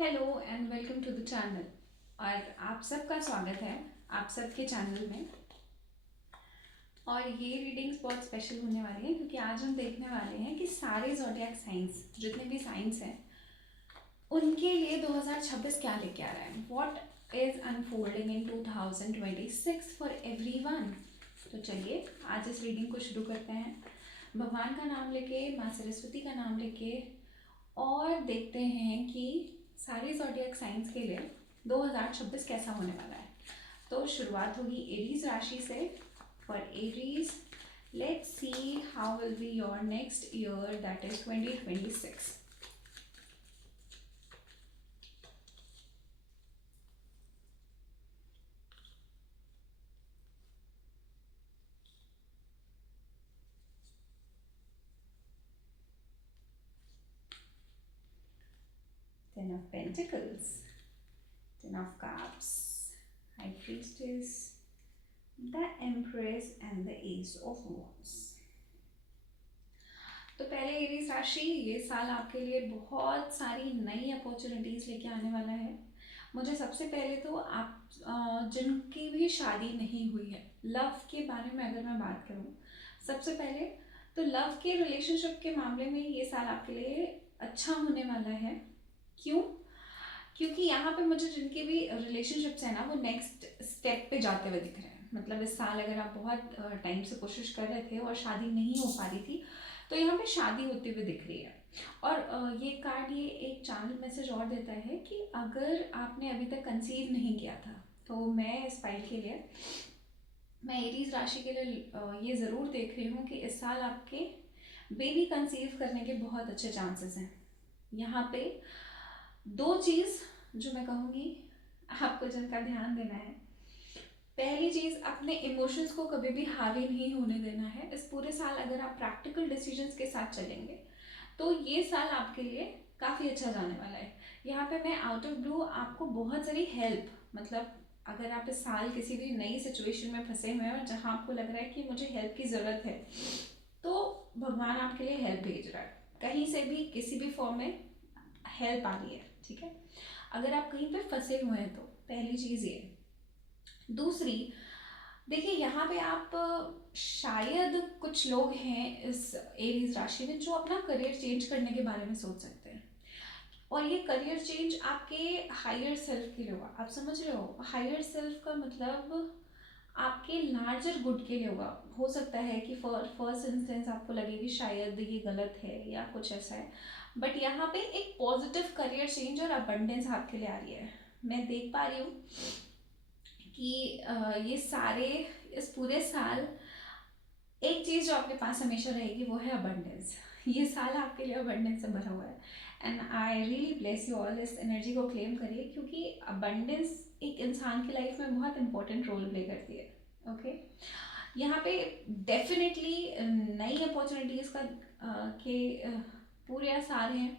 Hello and welcome to the channel. और आप सबका स्वागत है आप सबके चैनल में। और ये रीडिंग्स बहुत स्पेशल होने वाली हैं क्योंकि आज हम देखने वाले हैं कि सारे ज़ोडिएक साइंस जितने भी साइंस हैं उनके लिए 2026 क्या लेके आ रहा है। What is unfolding in 2026 for everyone. तो चलिए आज इस रीडिंग को शुरू करते हैं, भगवान का नाम लेके, माँ सरस्वती का नाम लेके, और देखते हैं कि सारे ज़ोडिएक साइंस के लिए 2026 कैसा होने वाला है। तो शुरुआत होगी एरीज राशि से। For Aries, let's see how will be your next year, that is 2026। Ten of Pentacles, Ten of Cups, High Priestess, the Empress and the Ace of Wands। तो पहले एरीज राशि, ये साल आपके लिए बहुत सारी नई अपॉर्चुनिटीज़ लेके आने वाला है। मुझे सबसे पहले तो आप जिनकी भी शादी नहीं हुई है, लव के बारे में अगर मैं बात करूँ, सबसे पहले तो लव के रिलेशनशिप के मामले में ये साल आपके लिए अच्छा होने वाला है। क्यों? क्योंकि यहाँ पे मुझे जिनके भी रिलेशनशिप्स हैं ना, वो नेक्स्ट स्टेप पे जाते हुए दिख रहे हैं। मतलब इस साल अगर आप बहुत टाइम से कोशिश कर रहे थे और शादी नहीं हो पा रही थी, तो यहाँ पे शादी होते हुए दिख रही है। और ये कार्ड ये एक चैनल मैसेज और देता है कि अगर आपने अभी तक कंसीव नहीं किया था, तो मैं इस फाइल के लिए, मैं एरीज राशि के लिए ये ज़रूर देख रही हूँ कि इस साल आपके बेबी कंसीव करने के बहुत अच्छे चांसेस हैं। यहाँ पे दो चीज़ जो मैं कहूँगी आपको जिनका ध्यान देना है। पहली चीज़, अपने इमोशंस को कभी भी हावी नहीं होने देना है। इस पूरे साल अगर आप प्रैक्टिकल डिसीजंस के साथ चलेंगे तो ये साल आपके लिए काफ़ी अच्छा जाने वाला है। यहाँ पे मैं आउट ऑफ ब्लू आपको बहुत सारी हेल्प, मतलब अगर आप इस साल किसी भी नई सिचुएशन में फंसे हुए हैं और जहाँ आपको लग रहा है कि मुझे हेल्प की ज़रूरत है, तो भगवान आपके लिए हेल्प भेज रहा है। कहीं से भी किसी भी फॉर्म में हेल्प आ रही है, ठीक है। अगर आप कहीं पे फंसे हुए हैं तो पहली चीज़ ये। दूसरी, देखिए यहाँ पे आप शायद कुछ लोग हैं इस एरीज राशि में जो अपना करियर चेंज करने के बारे में सोच सकते हैं। और ये करियर चेंज आपके हायर सेल्फ के लिए होगा। आप समझ रहे हो, हायर सेल्फ का मतलब आपके लार्जर गुड के लिए होगा। हो सकता है कि फर्स्ट इंस्टेंस आपको लगे कि शायद ये गलत है या कुछ ऐसा है, बट यहाँ पे एक पॉजिटिव करियर चेंज और अबंडेंस आपके लिए आ रही है। मैं देख पा रही हूँ कि ये सारे, इस पूरे साल एक चीज़ जो आपके पास हमेशा रहेगी वो है अबंडेंस। ये साल आपके लिए अबंडेंस से भरा हुआ है and I really bless you all. इस एनर्जी को क्लेम करिए क्योंकि अबंडेंस एक इंसान की लाइफ में बहुत इंपॉर्टेंट रोल प्ले करती है। ओके, यहाँ पे डेफिनेटली नई अपॉर्चुनिटीज़ का के पूरे आसार हैं।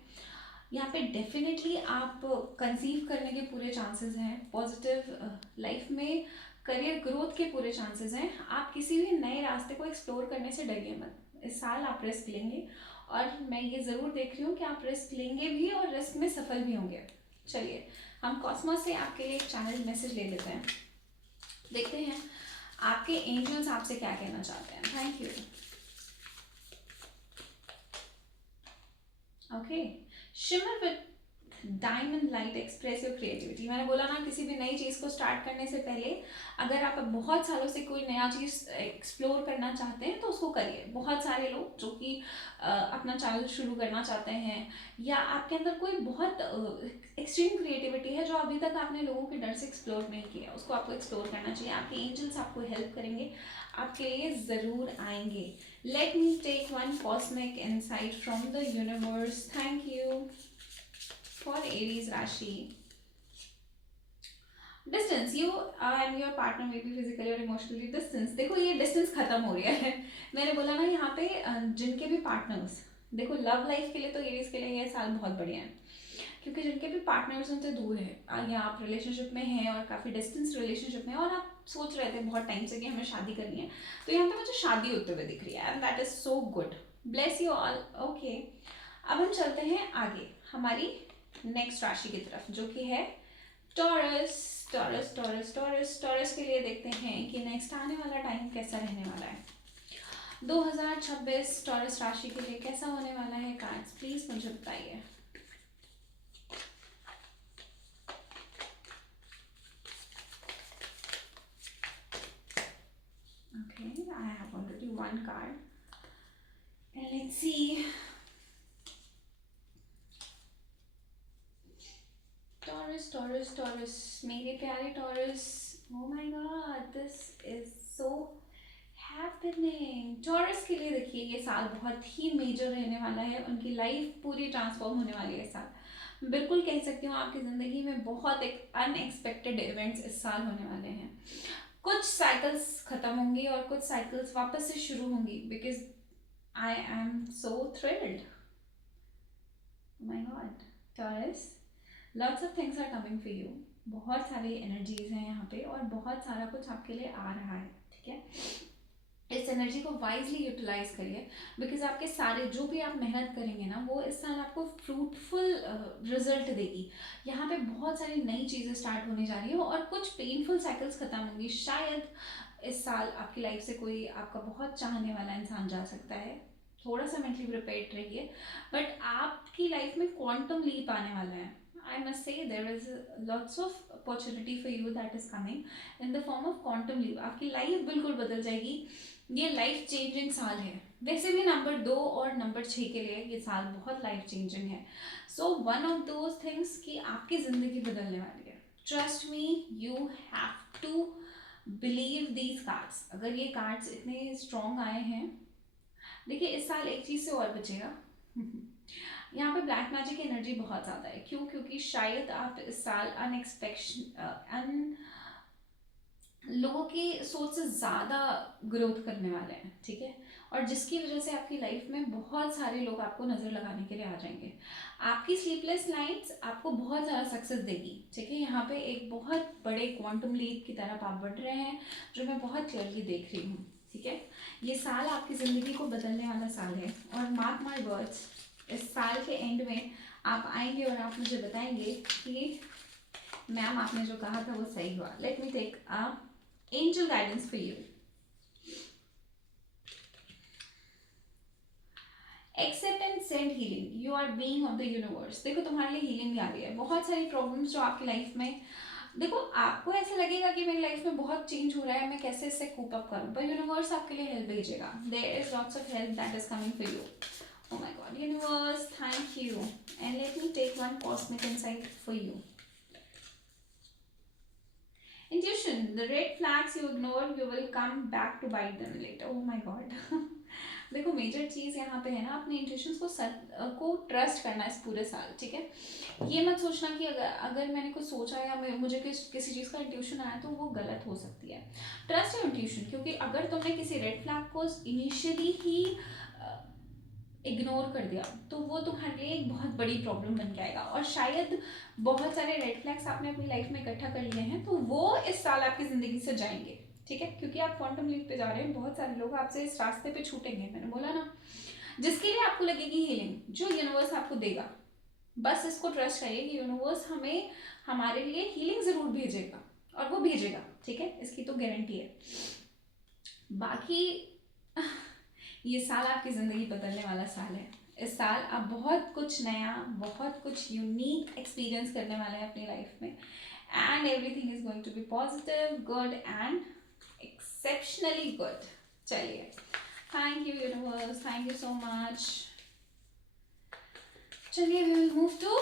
यहाँ पे डेफिनेटली आप कंसीव करने के पूरे चांसेस हैं। पॉजिटिव लाइफ में करियर ग्रोथ के पूरे चांसेस हैं। आप किसी भी नए रास्ते को एक्सप्लोर करने से डरिए मत। इस साल आप रिस्क लेंगे और मैं ये ज़रूर देख रही हूँ कि आप रिस्क लेंगे भी और रिस्क में सफल भी होंगे। चलिए हम कॉस्मोस से आपके लिए एक चैनल मैसेज ले लेते हैं, देखते हैं आपके एंजल्स आपसे क्या कहना चाहते हैं। Thank you. Okay, shimmer with diamond light, express your creativity. मैंने बोला ना, किसी भी नई चीज़ को स्टार्ट करने से पहले अगर आप बहुत सालों से कोई नया चीज़ एक्सप्लोर करना चाहते हैं तो उसको करिए। बहुत सारे लोग जो कि अपना चैनल शुरू करना चाहते हैं या आपके अंदर कोई बहुत एक्सट्रीम क्रिएटिविटी है जो अभी तक आपने लोगों के डर से एक्सप्लोर नहीं किया, उसको आपको एक्सप्लोर करना चाहिए। आपके एंजल्स आपको हेल्प करेंगे, आपके लिए ज़रूर आएंगे। Let me take one cosmic insight from the universe. Thank you for Aries राशि। Distance, you and your partner may be physically और इमोशनली डिस्टेंस। देखो ये डिस्टेंस खत्म हो गया है। मैंने बोला ना यहाँ पे जिनके भी पार्टनर्स, देखो लव लाइफ के लिए तो एरीज के लिए ये साल बहुत बढ़िया है क्योंकि जिनके भी पार्टनर्स उनसे दूर है या आप रिलेशनशिप में हैं और काफ़ी डिस्टेंस रिलेशनशिप में और आप सोच रहे थे बहुत टाइम से कि हमें शादी करनी है, तो यहाँ पे मुझे शादी होते हुए दिख रही है and that is so good. Bless you all. Okay, अब हम चलते हैं आगे हमारी नेक्स्ट राशि की तरफ, जो कि है taurus. Taurus taurus taurus taurus के लिए देखते हैं कि नेक्स्ट आने वाला टाइम कैसा रहने वाला है। 2026 टॉरस राशि के लिए कैसा होने वाला है? कार्ड्स प्लीज मुझे बताइए। Okay, I have already one card. And let's see. Taurus, Taurus, Taurus. मेरे प्यारे Taurus. Oh my God, this is so happening. Taurus के लिए देखिए ये साल बहुत ही मेजर रहने वाला है, उनकी लाइफ पूरी ट्रांसफॉर्म होने वाली है इस साल। बिल्कुल कह सकती हूँ आपकी ज़िंदगी में बहुत एक अनएक्सपेक्टेड इवेंट्स इस साल होने वाले हैं। कुछ साइकिल्स खत्म होंगी और कुछ साइकिल्स वापस से शुरू होंगी, because I am so thrilled. My God Taurus, lots of things are coming for you. बहुत सारी एनर्जीज हैं यहाँ पे और बहुत सारा कुछ आपके लिए आ रहा है, ठीक है। इस एनर्जी को वाइजली यूटिलाइज करिए, बिकॉज आपके सारे जो भी आप मेहनत करेंगे ना, वो इस साल आपको फ्रूटफुल रिजल्ट देगी। यहाँ पे बहुत सारी नई चीज़ें स्टार्ट होने जा रही है और कुछ पेनफुल साइकिल्स खत्म होंगी। शायद इस साल आपकी लाइफ से कोई आपका बहुत चाहने वाला इंसान जा सकता है, थोड़ा सा मेंटली प्रिपेयर्ड रहिए। बट आपकी लाइफ में क्वांटम लीप आने वाला है। I must say there is lots of opportunity for you that is coming in the form of quantum leap. आपकी लाइफ बिल्कुल बदल जाएगी। ये लाइफ चेंजिंग साल है। वैसे भी नंबर 2 और नंबर 6 के लिए ये साल बहुत लाइफ चेंजिंग है। So one of those things कि आपकी ज़िंदगी बदलने वाली है। Trust me, you have to believe these cards. अगर ये कार्ड्स इतने स्ट्रॉन्ग आए हैं, देखिए इस साल एक चीज़ से और बचेगा। यहाँ पे ब्लैक मैजिक की एनर्जी बहुत ज़्यादा है। क्यों? क्योंकि शायद आप इस साल लोगों की सोच से ज़्यादा ग्रोथ करने वाले हैं, ठीक है। और जिसकी वजह से आपकी लाइफ में बहुत सारे लोग आपको नज़र लगाने के लिए आ जाएंगे। आपकी स्लीपलेस नाइट्स आपको बहुत ज़्यादा सक्सेस देगी, ठीक है। यहाँ पे एक बहुत बड़े क्वांटम लीप की तरफ आप बढ़ रहे हैं, जो मैं बहुत क्लियरली देख रही हूँ, ठीक है। ये साल आपकी ज़िंदगी को बदलने वाला साल है। और मार्क माई वर्ड्स, इस साल के एंड में आप आएंगे और आप मुझे बताएंगे कि मैम आपने जो कहा था वो सही हुआ। Let me take a angel guidance for you. Accept and send healing, you are being of the universe. देखो तुम्हारे लिए हीलिंग भी आ रही है। बहुत सारी प्रॉब्लम्स जो आपकी लाइफ में, देखो आपको ऐसा लगेगा कि मेरी लाइफ में बहुत चेंज हो रहा है, मैं कैसे इससे कूप अप करूं, पर यूनिवर्स आपके लिए हेल्प भेजेगा। There is lots of help that is coming for you. Oh my God, universe, thank you. And let me take one cosmic insight for you. Intuition, the red flags you ignore, you will come back to bite them later. Oh my God. देखो major चीज़ यहाँ पे है ना, अपने intuitions को trust करना इस पूरे साल, ठीक है। ये मत सोचना कि अगर मैंने कुछ सोचा या मुझे किसी चीज़ का इंट्यूशन आया तो वो गलत हो सकती है। ट्रस्ट योर इंट्यूशन, क्योंकि अगर तुमने किसी रेड फ्लैग को इनिशियली ही इग्नोर कर दिया तो वो तुम्हारे लिए एक बहुत बड़ी प्रॉब्लम बन जाएगा। और शायद बहुत सारे रेड फ्लैग्स आपने अपनी लाइफ में इकट्ठा कर लिए हैं, तो वो इस साल आपकी ज़िंदगी से जाएंगे, ठीक है। क्योंकि आप क्वांटम लीप पे जा रहे हैं, बहुत सारे लोग आपसे इस रास्ते पे छूटेंगे। मैंने बोला ना, जिसके लिए आपको लगेगी हीलिंग, जो यूनिवर्स आपको देगा, बस इसको ट्रस्ट करिए कि यूनिवर्स हमें हमारे लिए हीलिंग ज़रूर भेजेगा, और वो भेजेगा, ठीक है। इसकी तो गारंटी है। बाकी ये साल आपकी ज़िंदगी बदलने वाला साल है। इस साल आप बहुत कुछ नया, बहुत कुछ यूनिक एक्सपीरियंस करने वाले हैं अपनी लाइफ में। And everything is going to be positive, good and exceptionally good. चलिए, thank you universe, thank you so much. चलिए, we will move to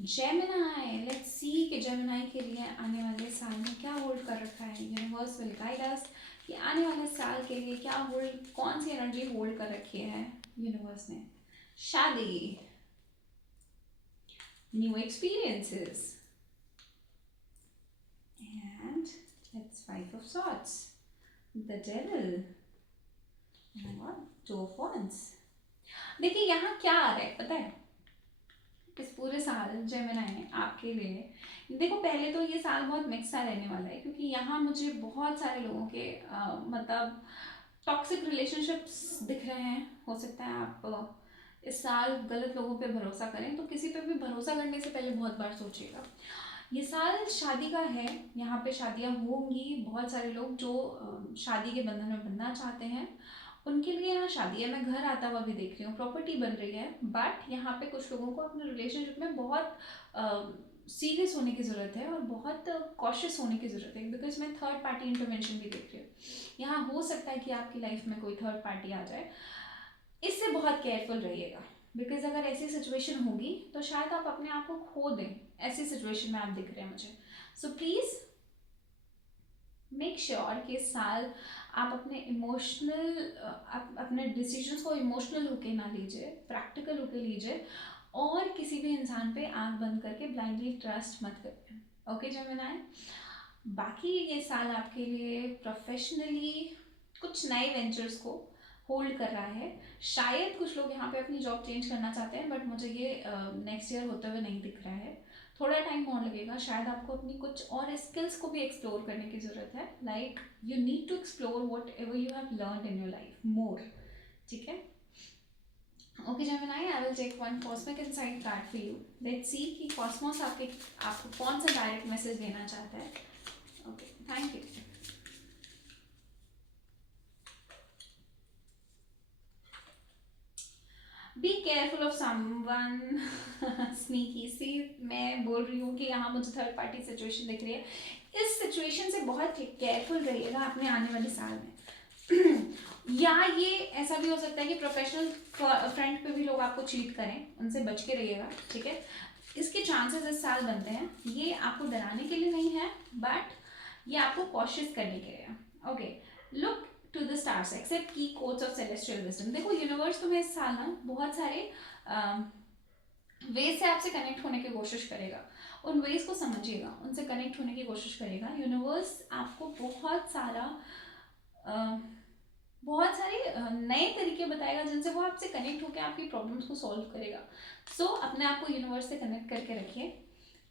Gemini. Let's see कि जेमिनाई के लिए आने वाले साल में क्या होल्ड कर रखा है। यूनिवर्स विल गाइड अस कि आने वाले साल के लिए क्या होल्ड, कौन सी एनर्जी होल्ड कर रखी है यूनिवर्स ने। शादी, new experiences, and it's 5 of swords, the devil, और 2 ऑफ wands। देखिए यहाँ क्या आ रहा है पता है, इस पूरे साल जेमिनी आपके लिए, देखो पहले तो ये साल बहुत मिक्स सा रहने वाला है, क्योंकि यहाँ मुझे बहुत सारे लोगों के मतलब टॉक्सिक रिलेशनशिप्स दिख रहे हैं। हो सकता है आप इस साल गलत लोगों पे भरोसा करें तो किसी पे भी भरोसा करने से पहले बहुत बार सोचिएगा। ये साल शादी का है, यहाँ पे शादियाँ होंगी, बहुत सारे लोग जो शादी के बंधन में बनना चाहते हैं उनके लिए यहाँ शादी है। मैं घर आता हुआ भी देख रही हूँ, प्रॉपर्टी बन रही है, बट यहाँ पे कुछ लोगों को अपने रिलेशनशिप में बहुत सीरियस होने की ज़रूरत है और बहुत कॉशियस होने की ज़रूरत है, बिकॉज मैं थर्ड पार्टी इंटरवेंशन भी देख रही हूँ। यहाँ हो सकता है कि आपकी लाइफ में कोई थर्ड पार्टी आ जाए, इससे बहुत केयरफुल रहिएगा, बिकॉज अगर ऐसी सिचुएशन होगी तो शायद आप अपने आप को खो दें। ऐसी सिचुएशन में आप दिख रहे हैं मुझे। सो प्लीज़ मेक श्योर कि इस साल आप अपने अपने डिसीजंस को इमोशनल होके ना लीजिए, प्रैक्टिकल होके लीजिए, और किसी भी इंसान पे आंख बंद करके ब्लाइंडली ट्रस्ट मत करिए। ओके जेमिनी, बाकी ये साल आपके लिए प्रोफेशनली कुछ नए वेंचर्स को होल्ड कर रहा है। शायद कुछ लोग यहाँ पे अपनी जॉब चेंज करना चाहते हैं, बट मुझे ये नेक्स्ट ईयर होते हुए नहीं दिख रहा है। थोड़ा टाइम और लगेगा, शायद आपको अपनी कुछ और स्किल्स को भी एक्सप्लोर करने की ज़रूरत है। Like you need to explore what ever you have learn in your life more. ठीक है, okay Gemini, I will take one cosmic insight card for you. Let's see कि कॉस्मोस आपको कौन सा डायरेक्ट मैसेज देना चाहता है। Okay, thank you. Be careful of someone sneaky see. मैं बोल रही हूँ कि यहाँ मुझे थर्ड पार्टी सिचुएशन दिख रही है। इस सिचुएशन से बहुत केयरफुल रहिएगा अपने आने वाले साल में या ये ऐसा भी हो सकता है कि प्रोफेशनल फ्रंट पे भी लोग आपको चीट करें, उनसे बच के रहिएगा। ठीक है, इसके चांसेस इस साल बनते हैं। ये आपको डराने के लिए नहीं है, बट ये आपको कॉशियस करने के लिए। Okay, look to the stars, accept की कोट्स ऑफ सेलेस्टियल विजडम। देखो, यूनिवर्स तुम्हें इस साल ना बहुत सारे वेज से आपसे कनेक्ट होने की कोशिश करेगा। उन वेज को समझिएगा, उनसे कनेक्ट होने की कोशिश करेगा। यूनिवर्स आपको बहुत सारे नए तरीके बताएगा जिनसे वो आपसे कनेक्ट होकर आपकी प्रॉब्लम्स को सॉल्व करेगा। सो अपने आप को यूनिवर्स से कनेक्ट करके रखिए,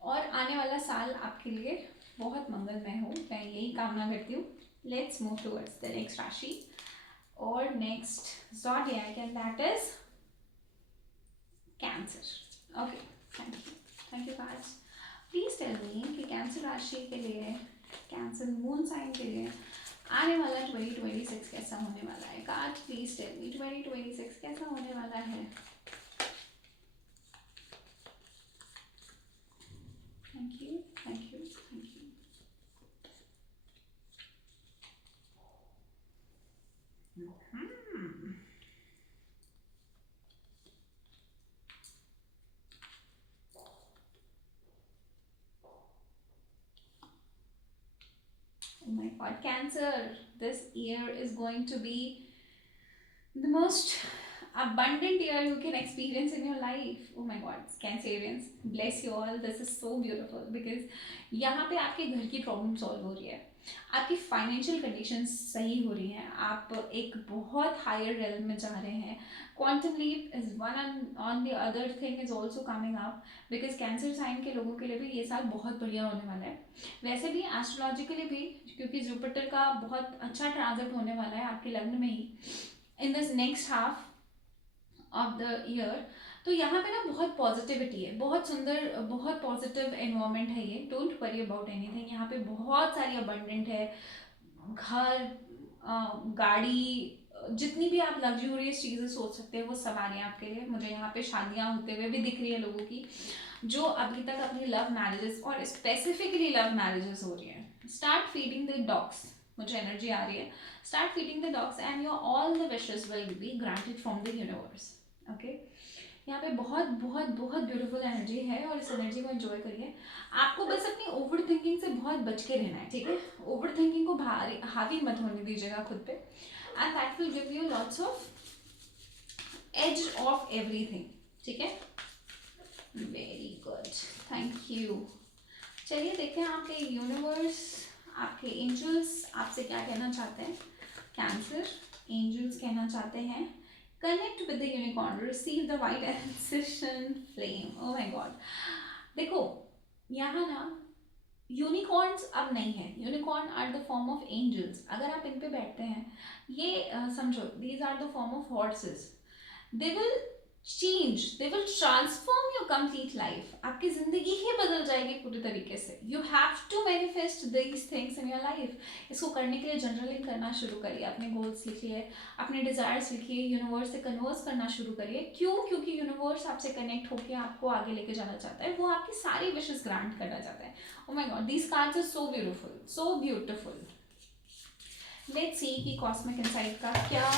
और आने वाला साल आपके लिए बहुत मंगलमय हो, मैं यही कामना करती हूँ। Let's move towards the next राशि और next zodiac, and that is Cancer. Okay, thank you cards. Please tell me कि कैंसर राशि के लिए, कैंसर मून साइन के लिए आने वाला 2026 कैसा होने वाला है। कार्ड प्लीज टेल मी 2026 कैसा होने वाला है। Thank you, thank you, thank you. Oh my god, Cancer, this year is going to be the most abundant year you can experience in your life. Oh my god, Cancerians, bless you all. This is so beautiful because यहाँ पे आपके घर की problem solve हो रही है, आपकी financial condition सही हो रही हैं, आप एक बहुत हायर रेलम में जा रहे हैं। Quantum leap is one on the other thing is also coming up, because Cancer sign के लोगों के लिए भी ये साल बहुत बढ़िया होने वाला है। वैसे भी एस्ट्रोलॉजिकली भी, क्योंकि जुपिटर का बहुत अच्छा ट्रांजिट होने वाला है आपके लग्न में ही in this next half of the year, तो यहाँ पे ना बहुत पॉजिटिविटी है, बहुत सुंदर, बहुत पॉजिटिव एनवायरनमेंट है ये। Don't worry about anything. यहाँ पे बहुत सारी अबंडेंट है, घर, गाड़ी, जितनी भी आप लग्जूरियस चीज़ें सोच सकते हैं वो सब आ रही हैं आपके लिए। मुझे यहाँ पे शादियाँ होते हुए भी दिख रही है लोगों की, जो अभी तक अपनी लव मैरिजेस, और स्पेसिफिकली लव मैरिजेस हो रही हैं। स्टार्ट फीडिंग द डॉग्स, मुझे एनर्जी आ रही है। Start feeding the dogs and your all the wishes will be granted from the universe. Okay, यहाँ पे बहुत बहुत बहुत ब्यूटीफुल एनर्जी है और इस एनर्जी को एंजॉय करिए। आपको बस अपनी ओवर थिंकिंग से बहुत बच के रहना है, ठीक है। ओवर थिंकिंग को हावी मत होने दीजिएगा खुद पे, and that will give you lots of edge of everything. ठीक है, वेरी गुड, थैंक यू। चलिए देखते हैं आपके यूनिवर्स, आपके एंजल्स आपसे क्या कहना चाहते हैं। कैंसर एंजल्स कहना चाहते हैं, connect with the unicorn, receive the white ascension flame. Oh my God, देखो यहाँ ना यूनिकॉर्न्स अब नहीं है, unicorn are the form of angels. अगर आप इन पे बैठते हैं, ये समझो, these are the form of horses. They will change, they will transform your complete life. आपकी जिंदगी ही बदल जाएगी पूरी तरीके से। You have to manifest these things in your life. इसको करने के लिए जनरलिंग करना शुरू करिए, अपने गोल्स लिखिए, अपने डिजायर्स लिखिए, यूनिवर्स से कन्वर्स करना शुरू करिए। क्यों? क्योंकि यूनिवर्स आपसे कनेक्ट होकर आपको आगे लेके जाना चाहता है, वो आपकी सारी विशेष ग्रांट करना चाहता है। Oh my God, these cards are so beautiful, so beautiful. Let's see कि कॉस्मिक इनसाइट का क्या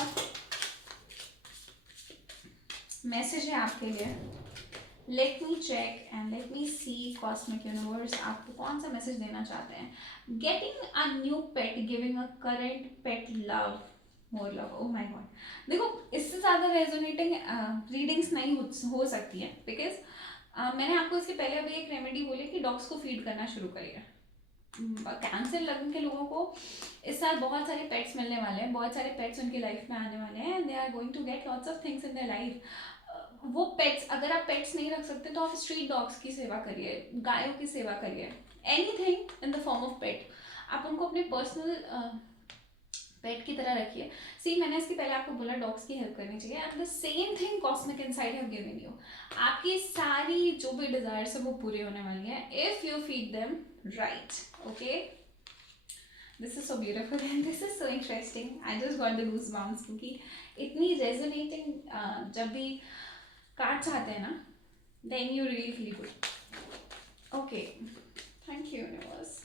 मैसेज है आपके लिए। Let me check and let me see cosmic universe आपको कौन सा मैसेज देना चाहते हैं। Getting a new pet, giving a current pet love, more love. Oh my God, देखो इससे ज़्यादा रेजोनेटिंग रीडिंग्स नहीं हो सकती है, बिकॉज मैंने आपको इसके पहले अभी एक रेमेडी बोली कि डॉग्स को फीड करना शुरू करिए। कैंसर लगन के लोगों को इस साल बहुत सारे पेट्स मिलने वाले हैं, बहुत सारे पेट्स उनकी लाइफ में आने वाले हैं, and they are going to get lots of things in their life. वो पेट्स, अगर आप पेट्स नहीं रख सकते तो आप स्ट्रीट डॉग्स की सेवा करिए, गायों की सेवा करिए, anything in the form of pet. आप उनको अपने पर्सनल पेट की तरह रखिए। सी, मैंने इसके पहले आपको बोला डॉग्स की हेल्प करनी चाहिए, and the same thing cosmic insight have given you. आपकी सारी जो भी डिजायर्स है वो पूरी होने वाली है if you feed them right. Okay, this is so beautiful and this is so interesting. I just got the goose bumps, क्योंकि इतनी रेजोनेटिंग जब भी कार्ड्स आते हैं ना, then you really feel good. Okay, thank you universe.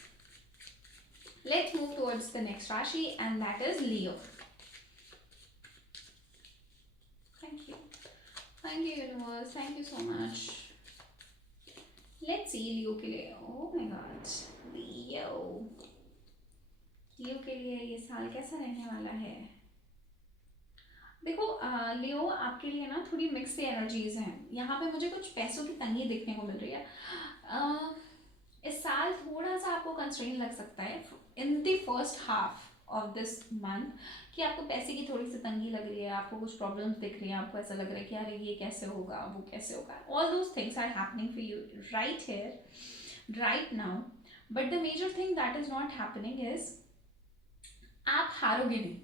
Let's move towards the next Rashi, and that is Leo. Thank you. Thank you, universe. Thank you so much. Let's see Leo के लिए. Oh my God, Leo. Leo के लिए ये साल कैसा रहने वाला है? देखो लियो, आपके लिए ना थोड़ी मिक्स एनर्जीज हैं। यहाँ पे मुझे कुछ पैसों की तंगी देखने को मिल रही है। इस साल थोड़ा सा आपको कंस्ट्रेन लग सकता है in the first half of this month, कि आपको पैसे की थोड़ी सी तंगी लग रही है, आपको कुछ प्रॉब्लम्स दिख रही हैं, आपको ऐसा लग रहा है कि अरे ये कैसे होगा, वो कैसे होगा। All those things are happening for you right here right now, but the major thing that is not happening is आप हारोगे नहीं,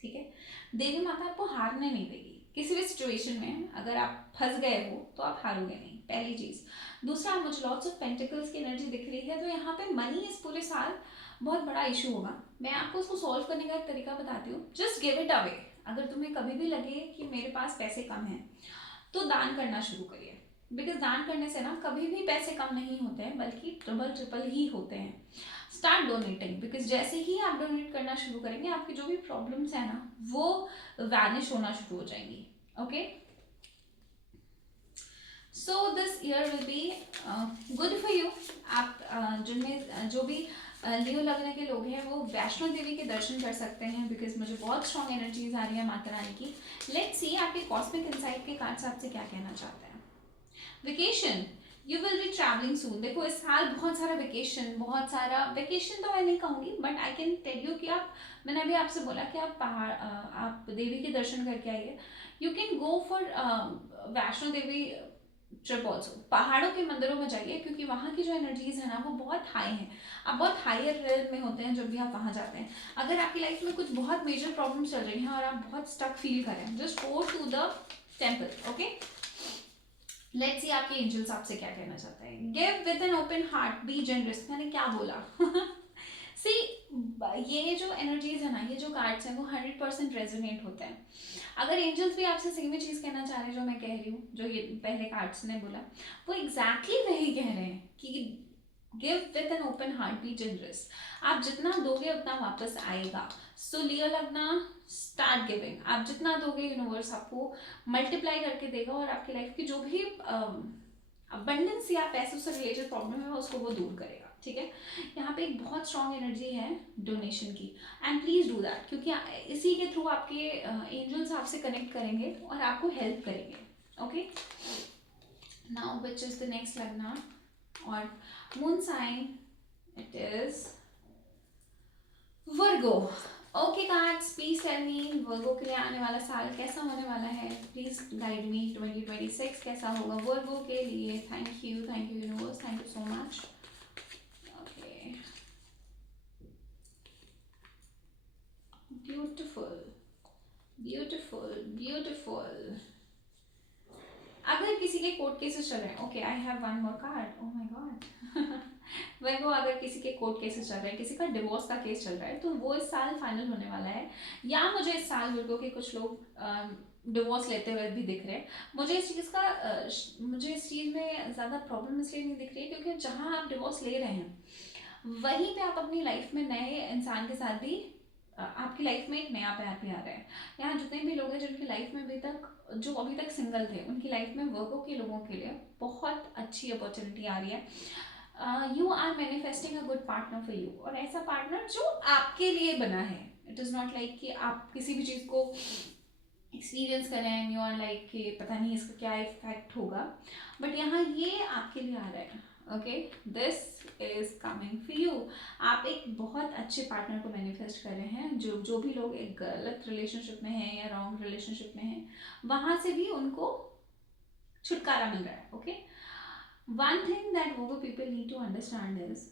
ठीक है। देवी माता आपको हारने नहीं देगी किसी भी सिचुएशन में। अगर आप फंस गए हो तो आप हारोगे नहीं, पहली चीज। दूसरा, मुझे लॉट्स ऑफ पेंटिकल्स की एनर्जी दिख रही है, तो यहाँ पे मनी इस पूरे साल बहुत बड़ा इशू होगा। मैं आपको उसको सॉल्व करने का एक तरीका बताती हूँ। Just give it away. अगर तुम्हें कभी भी लगे कि मेरे पास पैसे कम हैं, तो दान करना शुरू करिए, बिकॉज दान करने से ना कभी भी पैसे कम नहीं होते हैं, बल्कि ट्रिपल ट्रिपल ही होते हैं। स्टार्ट डोनेटिंग, बिकॉज जैसे ही आप डोनेट करना शुरू करेंगे, आपकी जो भी प्रॉब्लम्स है ना वो वैनिश होना शुरू हो जाएंगी। Okay, so this year will be good for you. आप जिनमें जो भी लियो लगने के लोग हैं वो वैष्णो देवी के दर्शन कर सकते हैं, बिकॉज मुझे बहुत स्ट्रॉन्ग एनर्जीज आ रही है माता रानी की। लेट्स सी आपके कॉस्मिक इनसाइट के कार्ड्स आपसे क्या कहना चाहते हैं। Vacation, you will be travelling soon. देखो इस साल बहुत सारा वेकेशन, बहुत सारा वेकेशन तो मैं नहीं कहूँगी, but I can tell you कि आप, मैंने अभी आपसे बोला कि आप पहाड़ आप देवी के दर्शन करके आइए। You can go for Vaishno Devi trip also. पहाड़ों के मंदिरों में जाइए, क्योंकि वहाँ की जो एनर्जीज है ना वो बहुत हाई हैं। आप बहुत हायर रेल में होते हैं जब भी आप वहाँ जाते हैं। अगर आपकी लाइफ में कुछ बहुत मेजर प्रॉब्लम्स चल रही हैं और आप बहुत स्टक फील करें, just go to the temple. Okay, let's see आपके एंजल्स आपसे क्या कहना चाहते हैं। Give with an open heart, be generous. मैंने क्या बोला? सी, ये जो एनर्जीज है ना, ये जो कार्ड्स हैं वो 100% रेजोनेट होते हैं। अगर एंजल्स भी आपसे सेम ही चीज कहना चाह रहे हैं जो मैं कह रही हूँ, जो ये पहले कार्ड्स ने बोला, वो एग्जैक्टली वही कह रहे हैं कि give with an open heart, be generous. आप जितना दोगे उतना वापस आएगा। सो लियो लगना, स्टार्ट गिविंग। आप जितना दोगे यूनिवर्स आपको मल्टीप्लाई करके देगा, और आपकी लाइफ की जो भी अबंडेंस या पैसों से रिलेटेड प्रॉब्लम है उसको वो दूर करेगा, ठीक है। यहाँ पे एक बहुत स्ट्रॉन्ग एनर्जी है डोनेशन की, एंड प्लीज डू दैट, क्योंकि इसी के थ्रू आपके एंजल्स आपसे कनेक्ट करेंगे और आपको हेल्प करेंगे। Okay, now which is the next लगना और moon sign, it is Virgo. Okay cards, please tell me Virgo के लिए आने वाला साल कैसा होने वाला है। प्लीज गाइड मी 2026 कैसा होगा वर्गो के लिए। Thank you universe, thank you so much. Okay, beautiful beautiful beautiful. Court cases चल रहे हैं, okay I have one more card, oh my God. वही वो, अगर किसी के कोर्ट केसेस चल रहे हैं, किसी का डिवोर्स का केस चल रहा है, तो वो इस साल फाइनल होने वाला है। या मुझे इस साल वर्गो के कुछ लोग डिवोर्स लेते हुए भी दिख रहे हैं। मुझे इस चीज़ में ज़्यादा प्रॉब्लम इसलिए नहीं दिख रही है क्योंकि जहाँ आप डिवोर्स ले रहे हैं वहीं पे आप अपनी लाइफ में नए इंसान के साथ भी आपकी लाइफ में एक नया प्यार भी आ रहा है। यहाँ जितने भी लोग हैं जिनकी लाइफ में जो अभी तक सिंगल थे, उनकी लाइफ में वर्गो के लोगों के लिए बहुत अच्छी अपॉर्चुनिटी आ रही है। You are manifesting a good partner for you, और ऐसा पार्टनर जो आपके लिए बना है। इट इज़ नॉट लाइक कि आप किसी भी चीज़ को एक्सपीरियंस करें एंड यू आर लाइक कि पता नहीं इसका क्या इफेक्ट होगा, बट यहाँ ये आपके लिए आ रहा है। Okay, this is coming for you. आप एक बहुत अच्छे पार्टनर को मैनिफेस्ट कर रहे हैं। जो भी लोग एक गलत रिलेशनशिप में हैं या रॉन्ग रिलेशनशिप में हैं, वहाँ से भी उनको छुटकारा मिल रहा है। ओके, वन थिंग दैट वो people need to understand is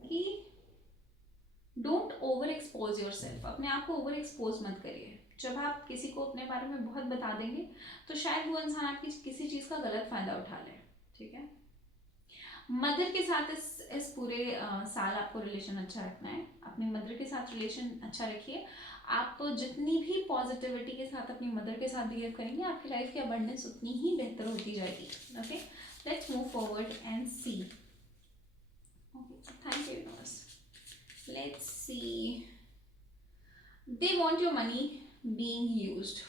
कि don't overexpose yourself. अपने आप को ओवर एक्सपोज मत करिए। जब आप किसी को अपने बारे में बहुत बता देंगे तो शायद वो इंसान आपकी किसी चीज़ का गलत फायदा उठा ले। ठीक है, मदर के साथ इस पूरे साल आपको रिलेशन अच्छा रखना है। अपनी मदर के साथ रिलेशन अच्छा रखिए। आप जितनी भी पॉजिटिविटी के साथ अपनी मदर के साथ बिहेव करेंगे, आपकी लाइफ की अबंडेंस उतनी ही बेहतर होती जाएगी। Okay, let's move forward and see. Okay, thank you universe. Let's see, they want your money being used.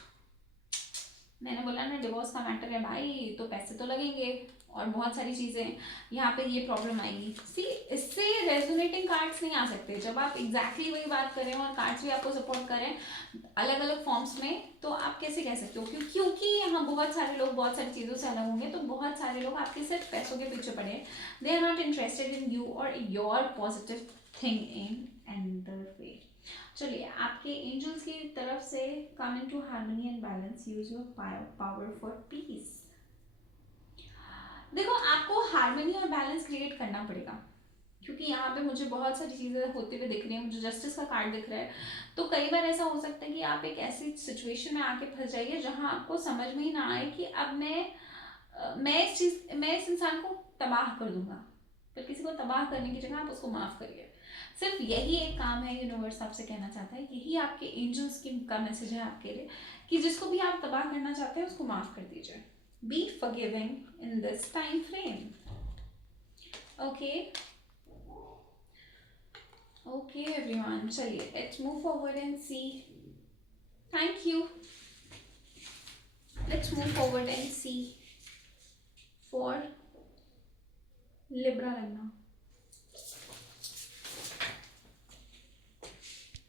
मैंने बोला ना, डिवोर्स का मैटर है भाई, तो पैसे तो लगेंगे और बहुत सारी चीज़ें यहाँ पे ये प्रॉब्लम आएगी। सी, इससे रेजोनेटिंग कार्ड्स नहीं आ सकते। जब आप एग्जैक्टली वही बात करें और कार्ड्स भी आपको सपोर्ट करें अलग अलग फॉर्म्स में, तो आप कैसे कह सकते हो? क्योंकि यहाँ बहुत सारे लोग बहुत सारी चीज़ों से अलग होंगे, तो बहुत सारे लोग आपके सिर्फ पैसों के पीछे पड़े हैं। They are not interested in you और your positive thing in another way. चलिए, आपके एंजल्स की तरफ से come into harmony and balance, use your power for peace. देखो, आपको हार्मनी और बैलेंस क्रिएट करना पड़ेगा, क्योंकि यहाँ पे मुझे बहुत सारी चीज़ें होते हुए दिख रही हैं। मुझे जस्टिस का कार्ड दिख रहा है, तो कई बार ऐसा हो सकता है कि आप एक ऐसी सिचुएशन में आके फंस जाइए जहाँ आपको समझ में ही ना आए कि अब मैं इस इंसान को तबाह कर दूंगा। पर किसी को तबाह करने की जगह आप उसको माफ़ करिए। सिर्फ यही एक काम है, यूनिवर्स आपसे कहना चाहता है। यही आपके एंजल्स का मैसेज है आपके लिए, कि जिसको भी आप तबाह करना चाहते हैं उसको माफ़ कर दीजिए। Be forgiving in this time frame. Okay. Okay, everyone. चलिए, let's move forward and see. Thank you. Let's move forward and see for Libra Lagna.